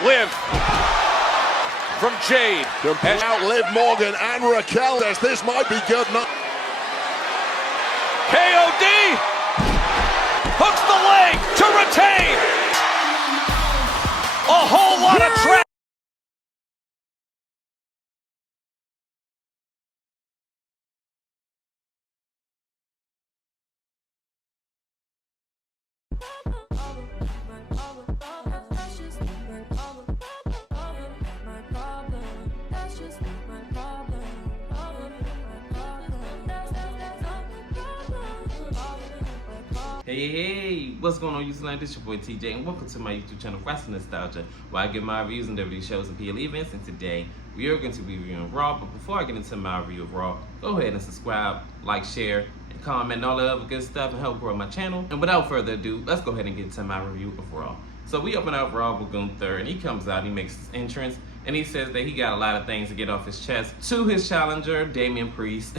Liv from Jade. And out Liv Morgan and Raquel says this might be good. KOD hooks the leg to retain. A whole lot of traffic. Hey, what's going on, YouTube? This is your boy TJ, and welcome to my YouTube channel, Wrestling Nostalgia, where I give my reviews and WWE shows and PLE events. And today, we are going to be reviewing Raw. But before I get into my review of Raw, go ahead and subscribe, like, share, and comment, and all the other good stuff, and help grow my channel. And without further ado, let's go ahead and get into my review of Raw. So we open up Raw with Gunther, and he comes out, he makes his entrance, and he says that he got a lot of things to get off his chest to his challenger, Damian Priest.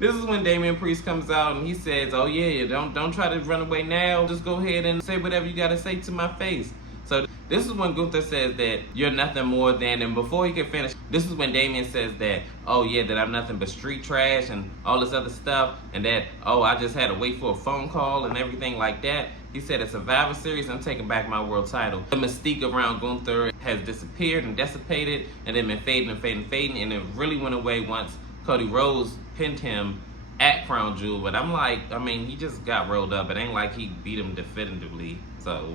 This is when Damian Priest comes out and he says, oh yeah, don't try to run away now. Just go ahead and say whatever you gotta say to my face. So this is when Gunther says that you're nothing more than, and before he can finish, this is when Damian says that, oh yeah, that I'm nothing but street trash and all this other stuff, and that, oh, I just had to wait for a phone call and everything like that. He said at Survivor Series, I'm taking back my world title. The mystique around Gunther has disappeared and dissipated, and then been fading and fading and fading, and it really went away once Cody Rhodes pinned him at Crown Jewel. But I'm like, I mean, he just got rolled up. It ain't like he beat him definitively. So,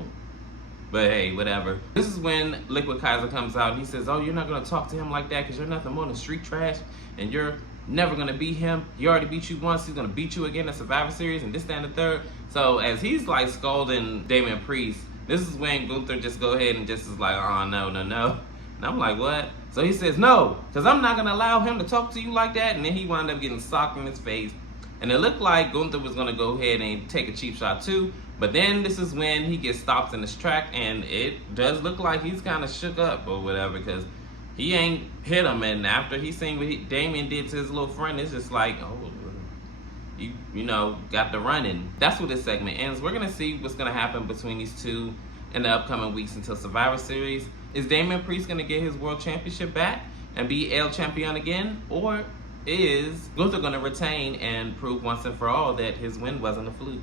but hey, whatever. This is when Liquid Kaiser comes out and he says, oh, you're not going to talk to him like that because you're nothing more than street trash and you're never going to beat him. He already beat you once. He's going to beat you again at Survivor Series and this, that, and the third. So as he's like scolding Damian Priest, this is when Gunther just go ahead and just is like, oh, no, no, no. And I'm like, what? So he says, no, because I'm not going to allow him to talk to you like that. And then he wound up getting socked in his face. And it looked like Gunther was going to go ahead and take a cheap shot too. But then this is when he gets stopped in his track. And it does look like he's kind of shook up or whatever, because he ain't hit him. And after he seen what Damian did to his little friend, it's just like, oh, you know, got the running. That's where this segment ends. We're going to see what's going to happen between these two in the upcoming weeks until Survivor Series. Is Damian Priest going to get his world championship back and be El Champion again? Or is Gunther going to retain and prove once and for all that his win wasn't a fluke?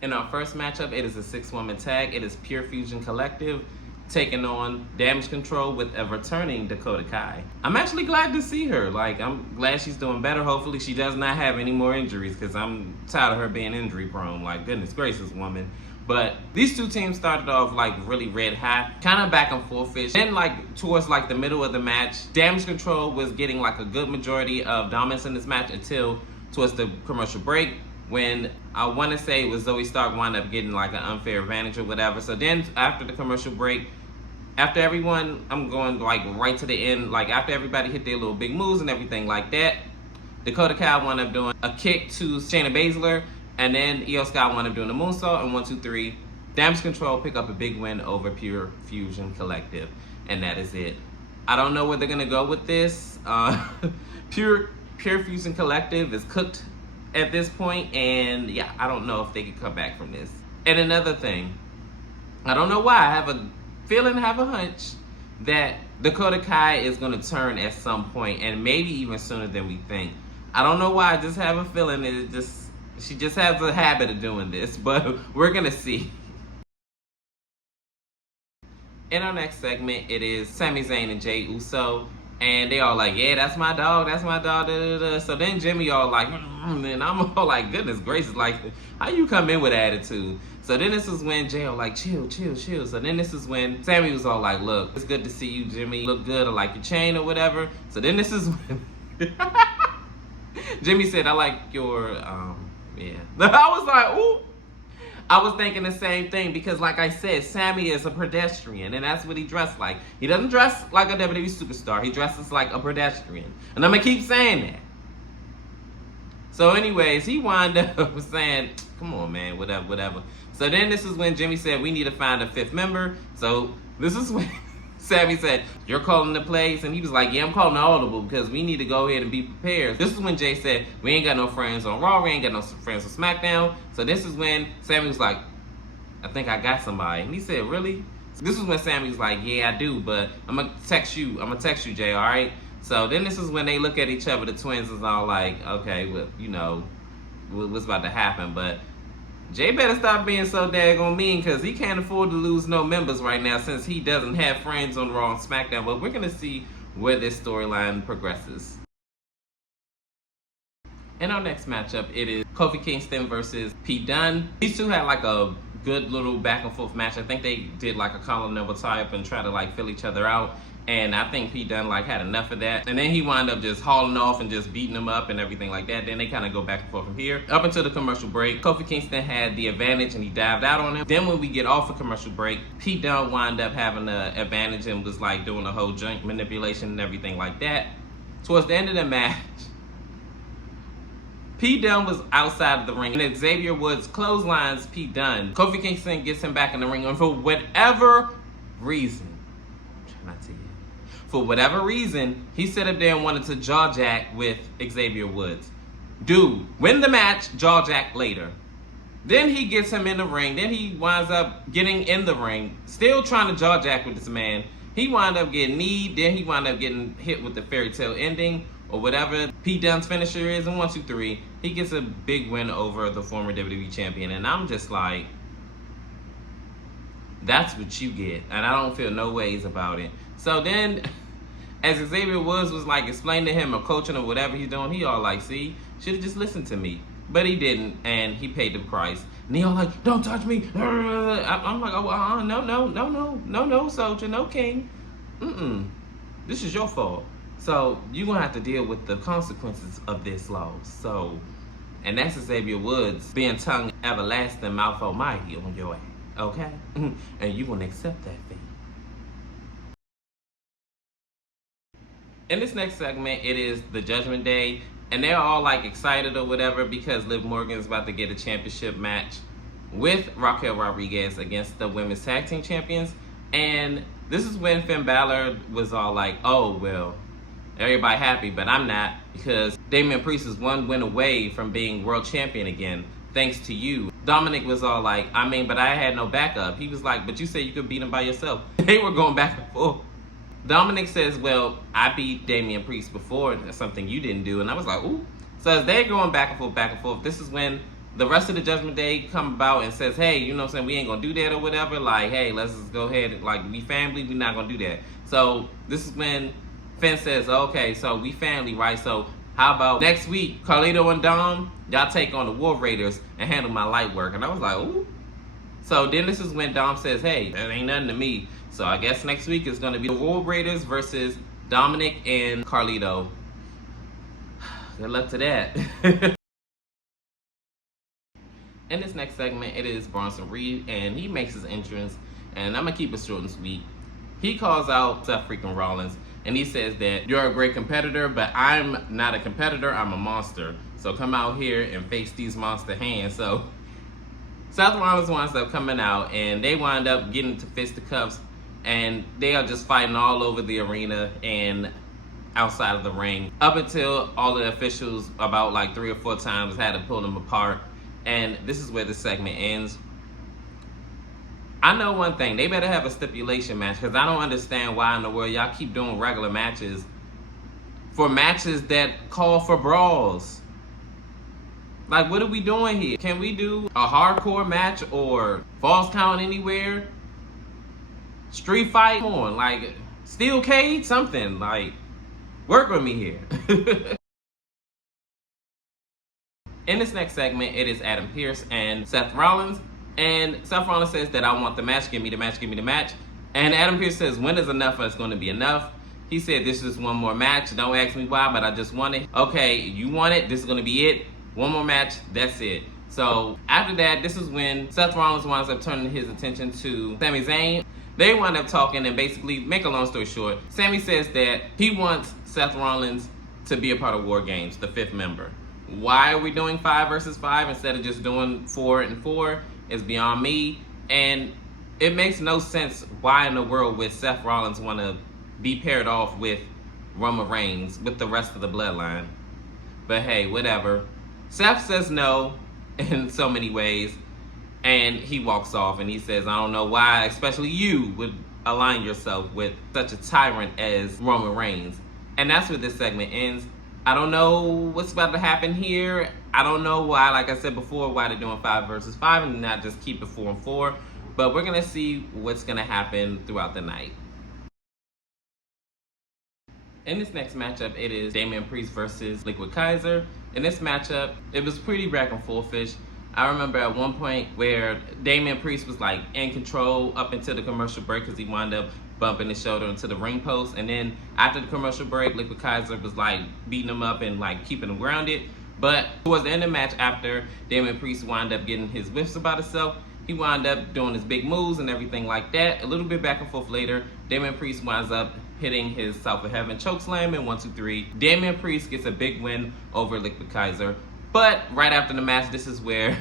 In our first matchup, it is a 6-woman tag. It is Pure Fusion Collective taking on Damage Control with a returning Dakota Kai. I'm actually glad to see her. Like, I'm glad she's doing better. Hopefully she does not have any more injuries, because I'm tired of her being injury prone. Like, goodness gracious, woman. But these two teams started off like really red hot, kind of back and forth-ish. Then like towards like the middle of the match, Damage Control was getting like a good majority of dominance in this match until towards the commercial break, when I want to say it was Zoe Stark wound up getting like an unfair advantage or whatever. So then after the commercial break, after everyone, I'm going like right to the end, like after everybody hit their little big moves and everything like that, Dakota Kai wound up doing a kick to Shayna Baszler. And then Io Sky wound up doing the moonsault, and 1, 2, 3, Damage Control pick up a big win over Pure Fusion Collective, and that is it. I don't know where they're gonna go with this. Pure Fusion Collective is cooked at this point, and yeah, I don't know if they can come back from this. And another thing, I don't know why, I have a feeling, I have a hunch that Dakota Kai is gonna turn at some point, and maybe even sooner than we think. I don't know why, I just have a feeling she just has a habit of doing this, but we're gonna see. In our next segment, it is Sami Zayn and Jay Uso, and they all like, yeah, that's my dog, da, da, da. So then Jimmy all like, and I'm all like, goodness gracious, like, how you come in with attitude? So then this is when Jay all like, chill. So then this is when Sami was all like, look, it's good to see you, Jimmy. You look good, I like your chain or whatever. So then this is when Jimmy said, I like your, yeah. I was like, ooh. I was thinking the same thing, because like I said, Sami is a pedestrian, and that's what he dressed like. He doesn't dress like a WWE superstar. He dresses like a pedestrian. And I'm going to keep saying that. So anyways, he wound up saying, come on, man, whatever. So then this is when Jimmy said, we need to find a 5th member. So this is when Sami said, you're calling the plays? And he was like, yeah, I'm calling the audible because we need to go ahead and be prepared. This is when Jay said, we ain't got no friends on Raw, we ain't got no friends on SmackDown. So this is when Sami was like, I think I got somebody. And he said, really? So this was when Sami was like, yeah, I do, but I'm going to text you, Jay, all right? So then this is when they look at each other, the twins is all like, okay, well, you know, what's about to happen? But Jay better stop being so daggone mean, because he can't afford to lose no members right now since he doesn't have friends on Raw and SmackDown. But we're going to see where this storyline progresses. In our next matchup, it is Kofi Kingston versus Pete Dunne. These two had like a good little back and forth match. I think they did like a collar level tie up and try to like fill each other out. And I think Pete Dunne like had enough of that. And then he wound up just hauling off and just beating him up and everything like that. Then they kind of go back and forth from here. Up until the commercial break, Kofi Kingston had the advantage and he dived out on him. Then when we get off a commercial break, Pete Dunne wound up having the advantage and was like doing the whole joint manipulation and everything like that. Towards the end of the match, Pete Dunne was outside of the ring, and Xavier Woods clotheslines Pete Dunne. Kofi Kingston gets him back in the ring, and for whatever reason, he set up there and wanted to jaw jack with Xavier Woods. Dude, win the match, jaw jack later. Then he gets him in the ring. Then he winds up getting in the ring, still trying to jaw jack with this man. He wound up getting kneed. Then he wound up getting hit with the fairy tale ending, or whatever Pete Dunne's finisher is, and 1, 2, 3, he gets a big win over the former WWE champion. And I'm just like, that's what you get. And I don't feel no ways about it. So then, as Xavier Woods was like explaining to him or coaching or whatever he's doing, he all like, see, should have just listened to me. But he didn't, and he paid the price. And he all like, don't touch me. I'm like, oh, no, soldier, no king. This is your fault. So you're going to have to deal with the consequences of this loss. So, and that's Xavier Woods being tongue everlasting, mouth almighty on your ass, okay? And you're going to accept that fate. In this next segment, it is the Judgment Day, and they're all like excited or whatever because Liv Morgan's about to get a championship match with Raquel Rodriguez against the women's tag team champions. And this is when Finn Balor was all like, oh, well, everybody happy, but I'm not, because Damian Priest is one win away from being world champion again, thanks to you. Dominic was all like, I mean, but I had no backup. He was like, but you said you could beat him by yourself. They were going back and forth. Dominic says, well, I beat Damian Priest before, that's something you didn't do. And I was like, ooh. So as they're going back and forth, this is when the rest of the Judgment Day come about and says, hey, you know what I'm saying, we ain't gonna do that or whatever. Like, hey, let's just go ahead and like, we family, we not gonna do that. So this is when Finn says, okay, so we family, right? So how about next week, Carlito and Dom, y'all take on the War Raiders and handle my light work. And I was like, ooh. So then this is when Dom says, hey, that ain't nothing to me. So I guess next week is going to be the War Raiders versus Dominic and Carlito. Good luck to that. In this next segment, it is Bronson Reed, and he makes his entrance, and I'm going to keep it short and sweet. He calls out Seth freaking Rollins, and he says that you're a great competitor, but I'm not a competitor, I'm a monster. So come out here and face these monster hands. So Seth Rollins winds up coming out, and they wind up getting into fisticuffs, and they are just fighting all over the arena and outside of the ring, up until all the officials about like 3 or 4 times had to pull them apart. And this is where the segment ends. I know one thing, they better have a stipulation match, because I don't understand why in the world y'all keep doing regular matches for matches that call for brawls. Like, what are we doing here? Can we do a hardcore match or Falls Count Anywhere? Street fight? Come on, like, steel cage? Something, like, work with me here. In this next segment, it is Adam Pearce and Seth Rollins. And Seth Rollins says that I want the match, give me the match, give me the match. And Adam Pearce says, when is enough is going to be enough? He said, this is one more match. Don't ask me why, but I just want it. Okay, you want it, this is going to be it. One more match, that's it. So after that, this is when Seth Rollins winds up turning his attention to Sami Zayn. They wind up talking, and basically, make a long story short, Sami says that he wants Seth Rollins to be a part of War Games, the 5th member. Why are we doing 5 versus 5 instead of just doing 4 and 4 is beyond me. And it makes no sense why in the world would Seth Rollins want to be paired off with Roman Reigns with the rest of the bloodline. But hey, whatever. Seth says no in so many ways. And he walks off and he says, I don't know why, especially you, would align yourself with such a tyrant as Roman Reigns. And that's where this segment ends. I don't know what's about to happen here. I don't know why, like I said before, why they're doing 5 versus 5 and not just keep it 4 and 4. But we're going to see what's going to happen throughout the night. In this next matchup, it is Damian Priest versus Liquid Kaiser. In this matchup, it was pretty back and forth-ish. I remember at one point where Damian Priest was like in control up until the commercial break because he wound up bumping his shoulder into the ring post. And then after the commercial break, Liquid Kaiser was like beating him up and like keeping him grounded. But towards the end of the match, after Damian Priest wound up getting his whiffs about himself, he wound up doing his big moves and everything like that. A little bit back and forth later, Damian Priest winds up hitting his South of Heaven chokeslam in 1, 2, 3. Damian Priest gets a big win over Liquid Kaiser. But right after the match, this is where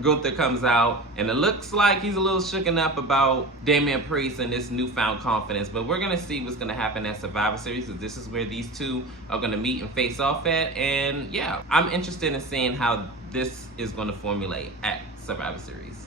Gunther comes out, and it looks like he's a little shooken up about Damian Priest and this newfound confidence. But we're going to see what's going to happen at Survivor Series, because this is where these two are going to meet and face off at. And yeah, I'm interested in seeing how this is going to formulate at Survivor Series.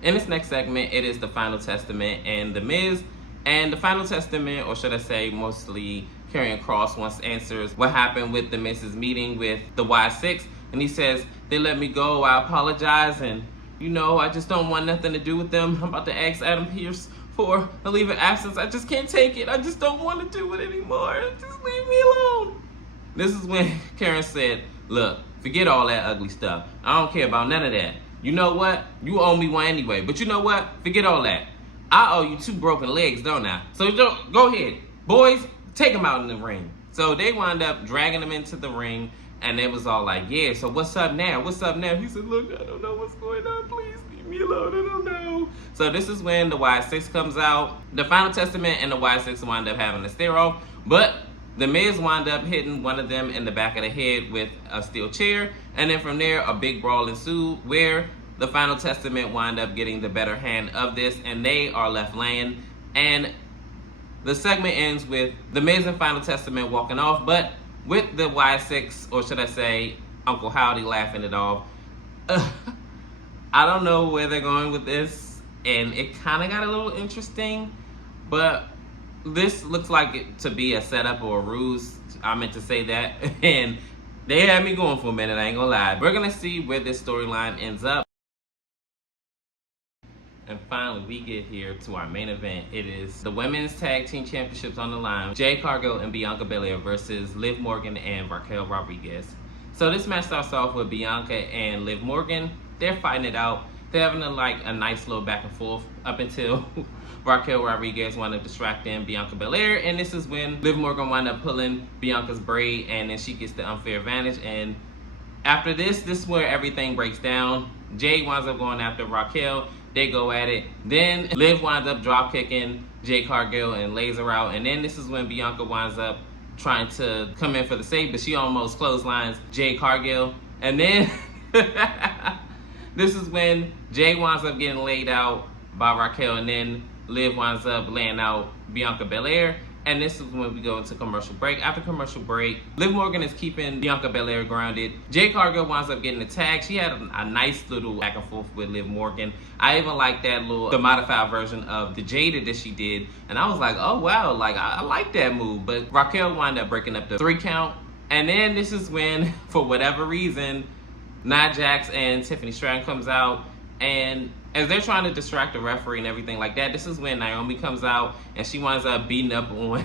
In this next segment, it is the Final Testament and The Miz. And the Final Testament, or should I say mostly Karrion Kross, wants answers what happened with The Miz's meeting with the Y6. And he says, they let me go, I apologize, and you know, I just don't want nothing to do with them. I'm about to ask Adam Pearce for a leave of absence. I just can't take it. I just don't want to do it anymore. Just leave me alone. This is when Karen said, look, forget all that ugly stuff. I don't care about none of that. You know what? You owe me one anyway. But you know what? Forget all that. I owe you 2 broken legs, don't I? So go ahead. Boys, take him out in the ring. So they wound up dragging him into the ring, and it was all like, yeah, so what's up now? What's up now? He said, look, I don't know what's going on. Please leave me alone. I don't know. So this is when the Y6 comes out. The Final Testament and the Y6 wind up having a stare-off, but The Miz wound up hitting one of them in the back of the head with a steel chair, and then from there, a big brawl ensued where the Final Testament wound up getting the better hand of this, and they are left laying. And the segment ends with The Miz and Final Testament walking off, but with the Y6, or should I say, Uncle Howdy laughing it off. I don't know where they're going with this, and it kind of got a little interesting, but this looks like it to be a setup or a ruse. I meant to say that, and they had me going for a minute, I ain't gonna lie. We're gonna see where this storyline ends up. And finally, we get here to our main event. It is the Women's Tag Team Championships on the line. Jade Cargill and Bianca Belair versus Liv Morgan and Raquel Rodriguez. So this match starts off with Bianca and Liv Morgan. They're fighting it out. They're having a nice little back and forth up until Raquel Rodriguez wound up distracting Bianca Belair. And this is when Liv Morgan wound up pulling Bianca's braid, and then she gets the unfair advantage. And after this is where everything breaks down. Jade winds up going after Raquel. They go at it. Then Liv winds up drop kicking Jade Cargill and lays her out. And then this is when Bianca winds up trying to come in for the save, but she almost clotheslines Jade Cargill. And then this is when Jade winds up getting laid out by Raquel, and then Liv winds up laying out Bianca Belair. And this is when we go into commercial break. After commercial break, Liv Morgan is keeping Bianca Belair grounded. Jade Cargill winds up getting attacked. She had a nice little back and forth with Liv Morgan. I even like the modified version of the Jada that she did. And I was like, oh wow, I like that move. But Raquel wound up breaking up the 3 count. And then this is when, for whatever reason, Nia Jax and Tiffany Stratton comes out, and as they're trying to distract the referee and everything like that, this is when Naomi comes out and she winds up beating up on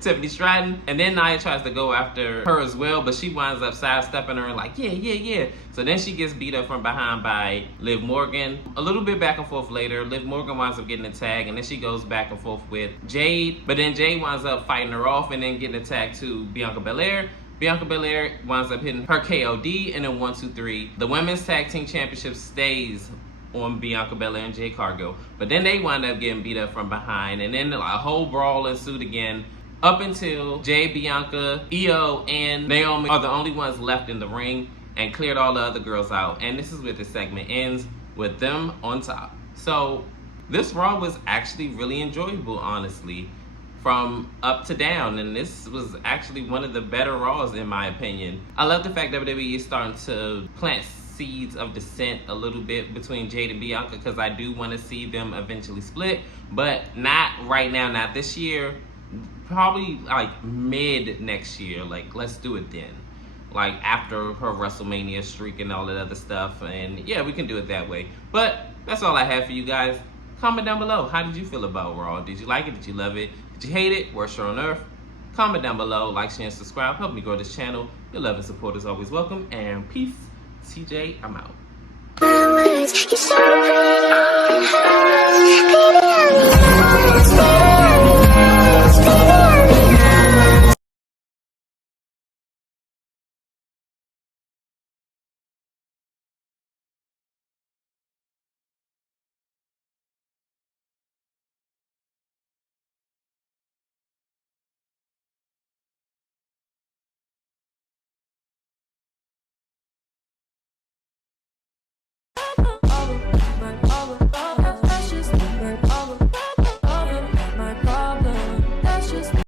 Tiffany Stratton. And then Nia tries to go after her as well, but she winds up sidestepping her and like, yeah. So then she gets beat up from behind by Liv Morgan. A little bit back and forth later, Liv Morgan winds up getting a tag, and then she goes back and forth with Jade. But then Jade winds up fighting her off and then getting a tag to Bianca Belair. Bianca Belair winds up hitting her KOD, and then 1, 2, 3. The Women's Tag Team Championship stays on Bianca Belair and Jade Cargill. But then they wind up getting beat up from behind, and then a whole brawl ensued again, up until Jade, Bianca, Io, and Naomi are the only ones left in the ring and cleared all the other girls out. And this is where the segment ends, with them on top. So this Raw was actually really enjoyable, honestly. from up to down, and this was actually one of the better Raws in my opinion. I love the fact that WWE is starting to plant seeds of dissent a little bit between Jade and Bianca, because I do want to see them eventually split, but not right now, not this year, probably like mid next year. Like, let's do it then, like after her WrestleMania streak and all that other stuff, and yeah, we can do it that way. But that's all I have for you guys. Comment down below, how did you feel about Raw? Did you like it? Did you love it? Did you hate it? Worst show on earth? Comment down below, like, share, and subscribe. Help me grow this channel. Your love and support is always welcome. And peace. TJ, I'm out.